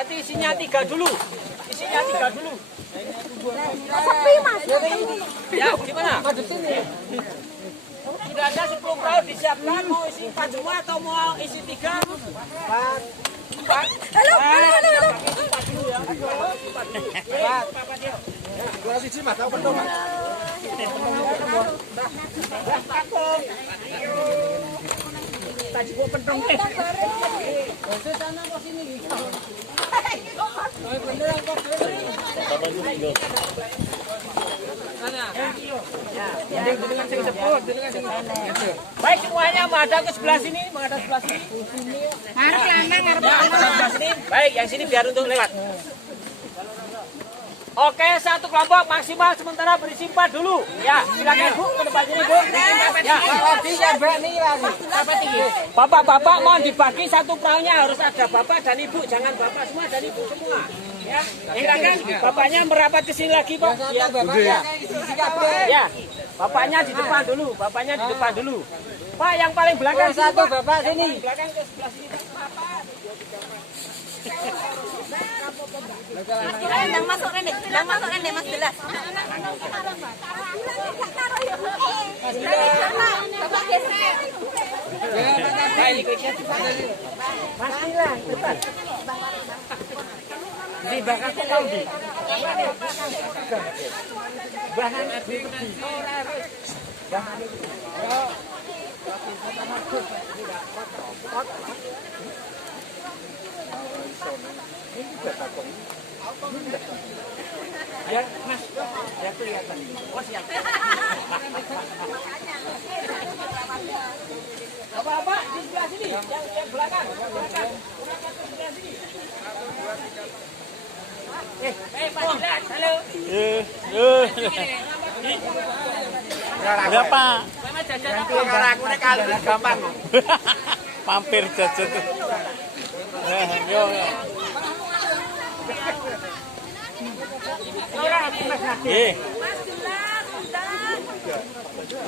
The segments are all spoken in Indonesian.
berarti isinya 3 dulu. Isinya 3 dulu. Sepi mas. Ya, gimana? Sudah ada 10 perahu disiapkan, mau isi 4 semua atau mau isi 3? 4. Halo. Dua siji mas, tahu penuh mas. Tadi gua pentong. Sana kok sini. Baik semuanya menghadap ke sebelah sini, menghadap sebelah sini. Sebelah sini. Baik, yang sini biar untuk lewat. Oke, satu kelompok maksimal sementara berisi 4 dulu. Ya, silakan Bu ke depan sini Bu. Ya. Bapak-bapak mohon dibagi satu perahunya harus ada bapak dan ibu, jangan bapak semua dan ibu semua. Ya, silakan bapaknya merapat ke sini lagi, Pak. Ya, ya. Bapaknya di depan dulu, bapaknya di depan dulu. Pak yang paling belakang satu bapak sini. Belakang ke sebelah sini. Nang masuk rene Mas jelas. Bapak geser. Mas Dilan, cepat. Di belakang kau di. Bahan abi pergi. Ya, Mas. Ya kelihatan. Oh, siap. Apa-apa di sebelah sini, yang belakang. Belakang ke sebelah sini. Pak Dilan, halo. Ya Pak. Kalau aku nek kali gampang kok. Mampir jajan tuh. Yo. Eh.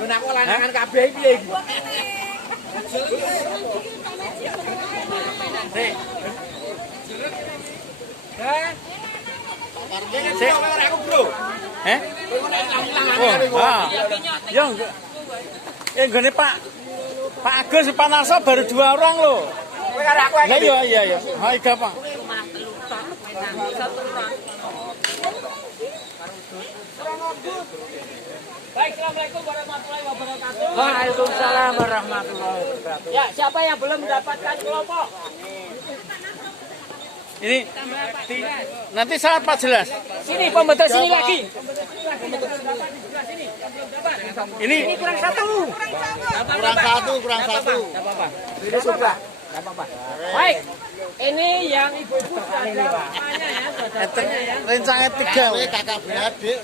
Lha aku lanangan kabeh piye iki? Ya enggak. Nggone Pak Agus Panarso baru 2 orang loh. Iya. Hai gampang. Baik, assalamualaikum warahmatullahi wabarakatuh. Waalaikumsalam warahmatullahi wabarakatuh. Ya, siapa yang belum mendapatkan kelompok? Ini nanti saat Pak jelas. Sini pembetul sini lagi. Ini Kurang satu. Kurang satu. Ini sudah. Baik. Ini yang ibu-ibu sudah ada namanya ya, saudaranya ya. rencana 3. Kakak beradik.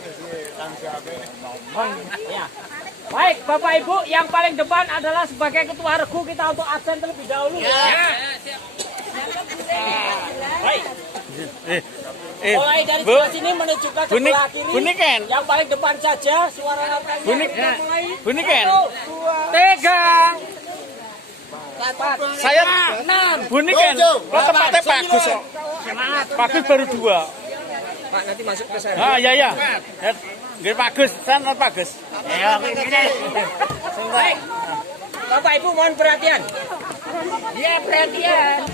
Ya. Baik, Bapak Ibu, yang paling depan adalah sebagai ketua regu kita untuk absen terlebih dahulu. Ya. Baik. Mulai dari sebelah sini menuju ke sebelah kiri. Buniken. Yang paling depan saja suara lantainya. Mulai. Buniken. 3. Saya 6. Buniken. Lo tempatnya bagus kok. Bagus baru 2. Pak, nanti masuk ke sana. Ah ya. Nggih bagus, sana bagus. Ya, ini. Baik. Bapak Ibu mohon perhatian. Ya, perhatian.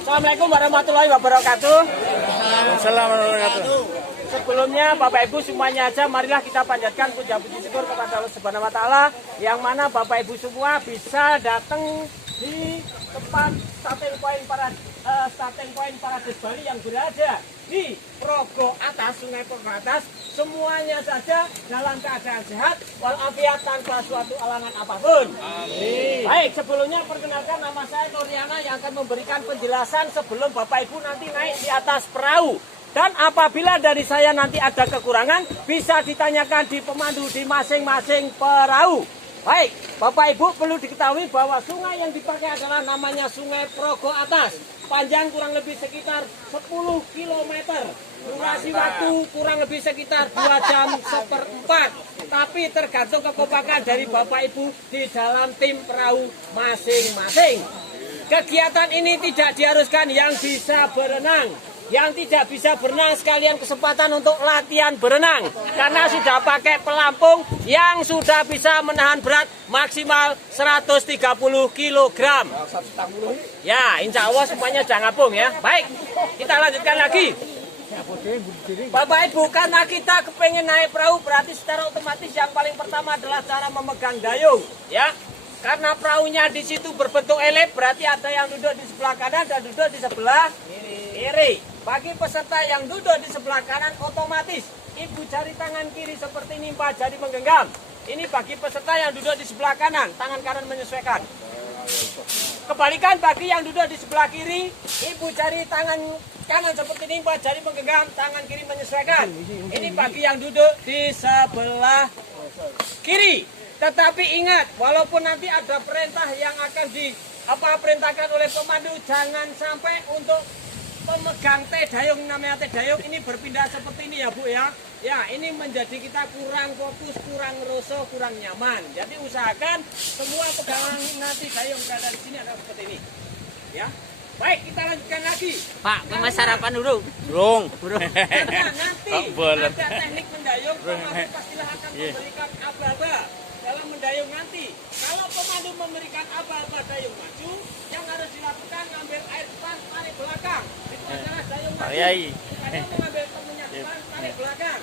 Assalamualaikum warahmatullahi wabarakatuh. Assalamualaikum. Sebelumnya Bapak Ibu semuanya aja marilah kita panjatkan puja-puji syukur kepada Allah Subhanahu wa taala yang mana Bapak Ibu semua bisa datang di tempat starting point Parades Bali yang berada di Progo Atas, Sungai Progo Atas. Semuanya saja dalam keadaan sehat walafiat tanpa suatu alangan apapun. Amin. Baik, sebelumnya perkenalkan nama saya Nuriana yang akan memberikan penjelasan sebelum Bapak Ibu nanti naik di atas perahu. Dan apabila dari saya nanti ada kekurangan bisa ditanyakan di pemandu di masing-masing perahu. Baik, Bapak Ibu perlu diketahui bahwa sungai yang dipakai adalah namanya Sungai Progo Atas. Panjang kurang lebih sekitar 10 km. Durasi waktu kurang lebih sekitar 2 jam seperempat. Tapi tergantung kekompakan dari Bapak Ibu di dalam tim perahu masing-masing. Kegiatan ini tidak diharuskan yang bisa berenang. yang tidak bisa berenang sekalian kesempatan untuk latihan berenang karena sudah pakai pelampung yang sudah bisa menahan berat maksimal 130 kg. Ya, insya Allah semuanya sudah ngapung ya. Baik, kita lanjutkan lagi. Bapak Ibu, karena kita kepengen naik perahu, berarti secara otomatis yang paling pertama adalah cara memegang dayung, ya. Karena perahunya di situ berbentuk elip, berarti ada yang duduk di sebelah kanan dan duduk di sebelah kiri. Bagi peserta yang duduk di sebelah kanan, otomatis ibu jari tangan kiri seperti ini, 4 jari menggenggam. Ini bagi peserta yang duduk di sebelah kanan, tangan kanan menyesuaikan. Kebalikan bagi yang duduk di sebelah kiri, ibu jari tangan kanan seperti ini, 4 jari menggenggam, tangan kiri menyesuaikan. Ini bagi yang duduk di sebelah kiri. Tetapi ingat, walaupun nanti ada perintah yang akan perintahkan oleh pemandu, jangan sampai untuk pemegang teh dayung, namanya teh dayung ini berpindah seperti ini ya Bu ya. Ya, ini menjadi kita kurang fokus, kurang ngeroso, kurang nyaman. Jadi usahakan semua pegangan nanti dayung berada di sini adalah seperti ini. Ya. Baik, kita lanjutkan lagi. Pak, Mas sarapan dulu. Burung. Karena nanti Boleh. ada teknik mendayung, pemandu pastilah akan memberikan aba-aba dalam mendayung nanti. Kalau pemandu memberikan aba-aba dayung maju, yang harus dilakukan ngambil air depan, tarik belakang. Itu adalah dayung maju. Kalau mengambil temennya depan, tarik belakang.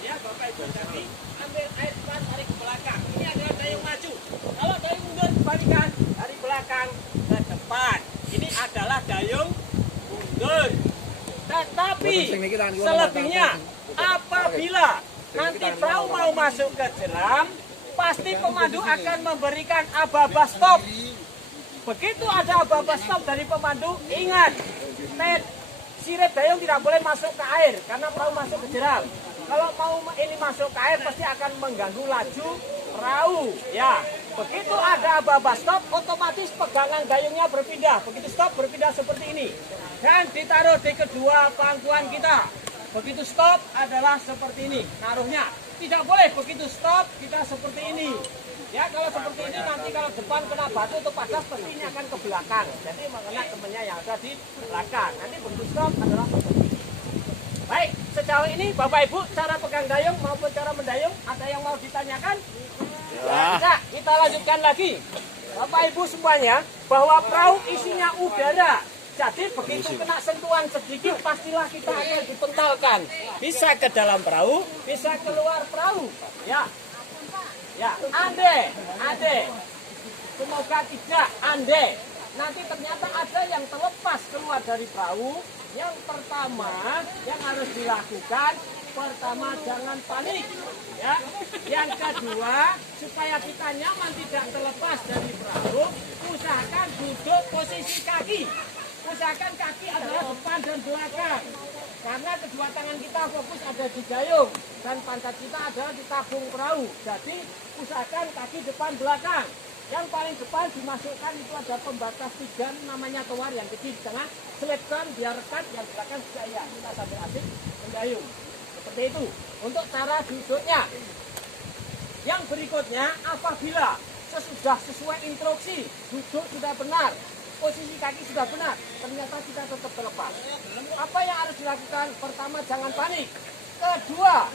Ya, Bapak Ibu, jadi ambil air depan, tarik ke belakang. Ini adalah dayung maju. Kalau dayung mundur, kembalikan dari belakang ke depan. Ini adalah dayung mundur. Tetapi selebihnya, apabila nanti perahu mau masuk ke jeram, pasti pemandu akan memberikan aba-aba stop. Begitu ada aba-aba stop dari pemandu, ingat, sirip dayung tidak boleh masuk ke air karena perahu masuk ke jeram. Kalau mau ini masuk ke air pasti akan mengganggu laju perahu. Ya, begitu ada aba-aba stop, otomatis pegangan dayungnya berpindah. Begitu stop berpindah seperti ini dan ditaruh di kedua pangkuan kita. Begitu stop adalah seperti ini naruhnya. Tidak boleh begitu stop kita seperti ini. Ya, kalau seperti ini nanti kalau depan kena batu atau padas pasti ini akan ke belakang. Jadi mengenai temannya yang ada di belakang. Nanti begitu stop adalah seperti ini. Baik, sejauh ini Bapak Ibu cara pegang dayung maupun cara mendayung ada yang mau ditanyakan? Ya, kita lanjutkan lagi. Bapak Ibu semuanya, bahwa perahu isinya udara. Jadi begitu kena sentuhan sedikit pastilah kita akan dipentalkan. Bisa ke dalam perahu, bisa keluar perahu. Ya. Ya, ande. Semoga tidak ande. Nanti ternyata ada yang terlepas keluar dari perahu. Yang pertama yang harus dilakukan, pertama jangan panik. Ya. Yang kedua, supaya kita nyaman tidak terlepas dari perahu, usahakan duduk posisi kaki. Usahakan kaki adalah depan dan belakang. Karena kedua tangan kita fokus ada di dayung dan pantat kita adalah di tabung perahu. Jadi usahakan kaki depan belakang. Yang paling depan dimasukkan itu ada pembatas 3 namanya towar yang kecil di tengah. Selipkan biar rekat, yang belakang jaya. Kita sambil asik mendayung. Seperti itu. Untuk cara duduknya. Yang berikutnya, apabila sesudah sesuai instruksi, duduk sudah benar, posisi kaki sudah benar, ternyata kita tetap terlepas. Apa yang harus dilakukan? Pertama, jangan panik. Kedua,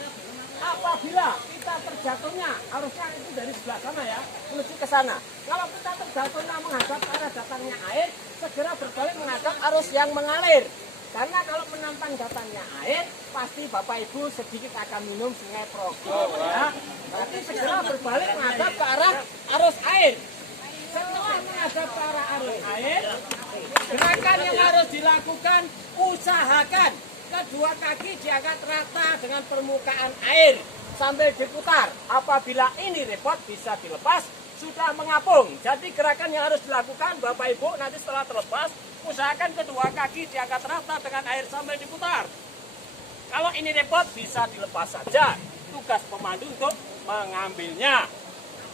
apabila kita terjatuhnya, harusnya itu dari sebelah sana ya, menuju ke sana. Kalau kita terjatuhnya menghadap arah datangnya air, segera berbalik menghadap arus yang mengalir. Karena kalau menantang datangnya air, pasti Bapak Ibu sedikit akan minum sungai Progo. Ya. Berarti segera berbalik menghadap ke arah arus air. Setelah menghadap ke arah arus air, gerakan yang harus dilakukan, usahakan kedua kaki diangkat rata dengan permukaan air sambil diputar. Apabila ini repot bisa dilepas, sudah mengapung. Jadi gerakan yang harus dilakukan Bapak Ibu nanti setelah terlepas, usahakan kedua kaki diangkat rata dengan air sambil diputar. Kalau ini repot bisa dilepas saja. Tugas pemandu untuk mengambilnya.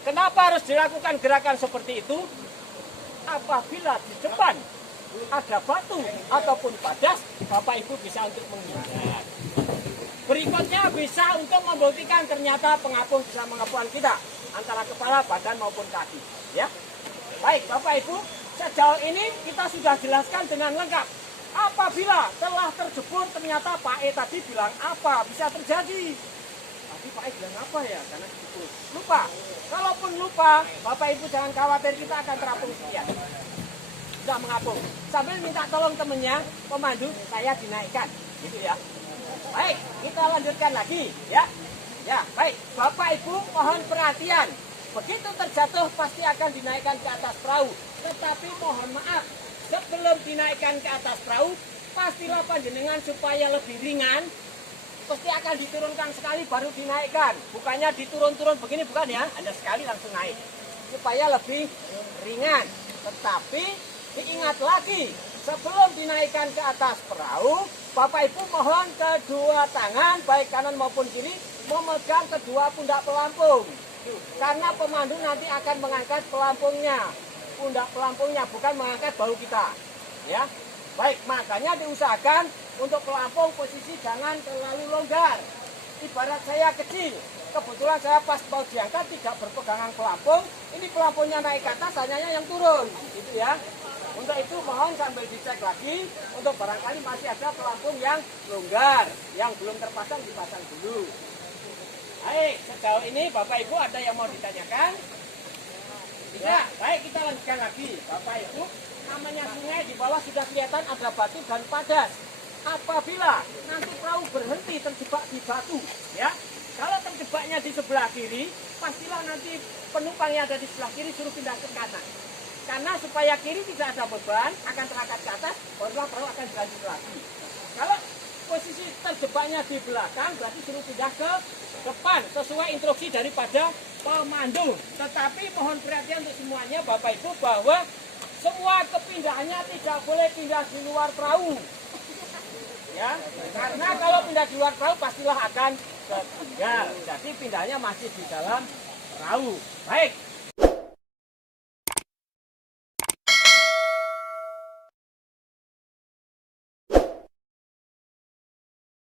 Kenapa harus dilakukan gerakan seperti itu? Apabila di depan ada batu ataupun padas, Bapak Ibu bisa untuk menghindar. Berikutnya bisa untuk membuktikan ternyata pengapung bisa mengapung kita antara kepala, badan maupun kaki. Ya, baik Bapak Ibu, sejauh ini kita sudah jelaskan dengan lengkap Apabila telah terjebur ternyata Pak E tadi bilang apa bisa terjadi. Tadi Pak E bilang apa ya? Karena terjebur. Lupa. Kalaupun lupa, Bapak Ibu jangan khawatir, kita akan terapung sekian. Sudah mengapung. Sambil minta tolong temennya, pemandu, saya dinaikkan. Gitu ya. Baik, kita lanjutkan lagi ya. Ya, baik. Bapak Ibu mohon perhatian. Begitu terjatuh pasti akan dinaikkan ke atas perahu. Tetapi mohon maaf, sebelum dinaikkan ke atas perahu, pastilah panjenengan supaya lebih ringan, pasti akan diturunkan sekali baru dinaikkan. Bukannya diturun-turun begini, bukan ya. Anda sekali langsung naik. Supaya lebih ringan. Tetapi diingat lagi, sebelum dinaikkan ke atas perahu, Bapak Ibu mohon kedua tangan, baik kanan maupun kiri, memegang kedua pundak pelampung. Karena pemandu nanti akan mengangkat pelampungnya. Pundak pelampungnya, bukan mengangkat bahu kita. Ya, baik, makanya diusahakan untuk pelampung posisi jangan terlalu longgar. Ibarat saya kecil, kebetulan saya pas mau diangkat tidak berpegangan pelampung, ini pelampungnya naik ke atas, hanya yang turun, gitu ya. Untuk itu mohon sambil dicek lagi, untuk barangkali masih ada pelampung yang longgar, yang belum terpasang dipasang dulu. Baik, sejauh ini Bapak Ibu ada yang mau ditanyakan? Tidak, baik kita lanjutkan lagi. Bapak Ibu, namanya sungai di bawah sudah kelihatan ada batu dan padas. Apabila nanti perahu berhenti terjebak di batu, ya, kalau terjebaknya di sebelah kiri, pastilah nanti penumpang yang ada di sebelah kiri suruh pindah ke kanan. Karena supaya kiri tidak ada beban, akan terangkat ke atas, barulah perahu akan berlanjut lagi. Kalau posisi terjebaknya di belakang, berarti suruh pindah ke depan, sesuai instruksi daripada pemandu. Tetapi mohon perhatian untuk semuanya Bapak Ibu, bahwa semua kepindahannya tidak boleh pindah di luar perahu. Ya, karena kalau pindah di luar perahu pastilah akan ketinggal. Jadi pindahnya masih di dalam perahu. Baik.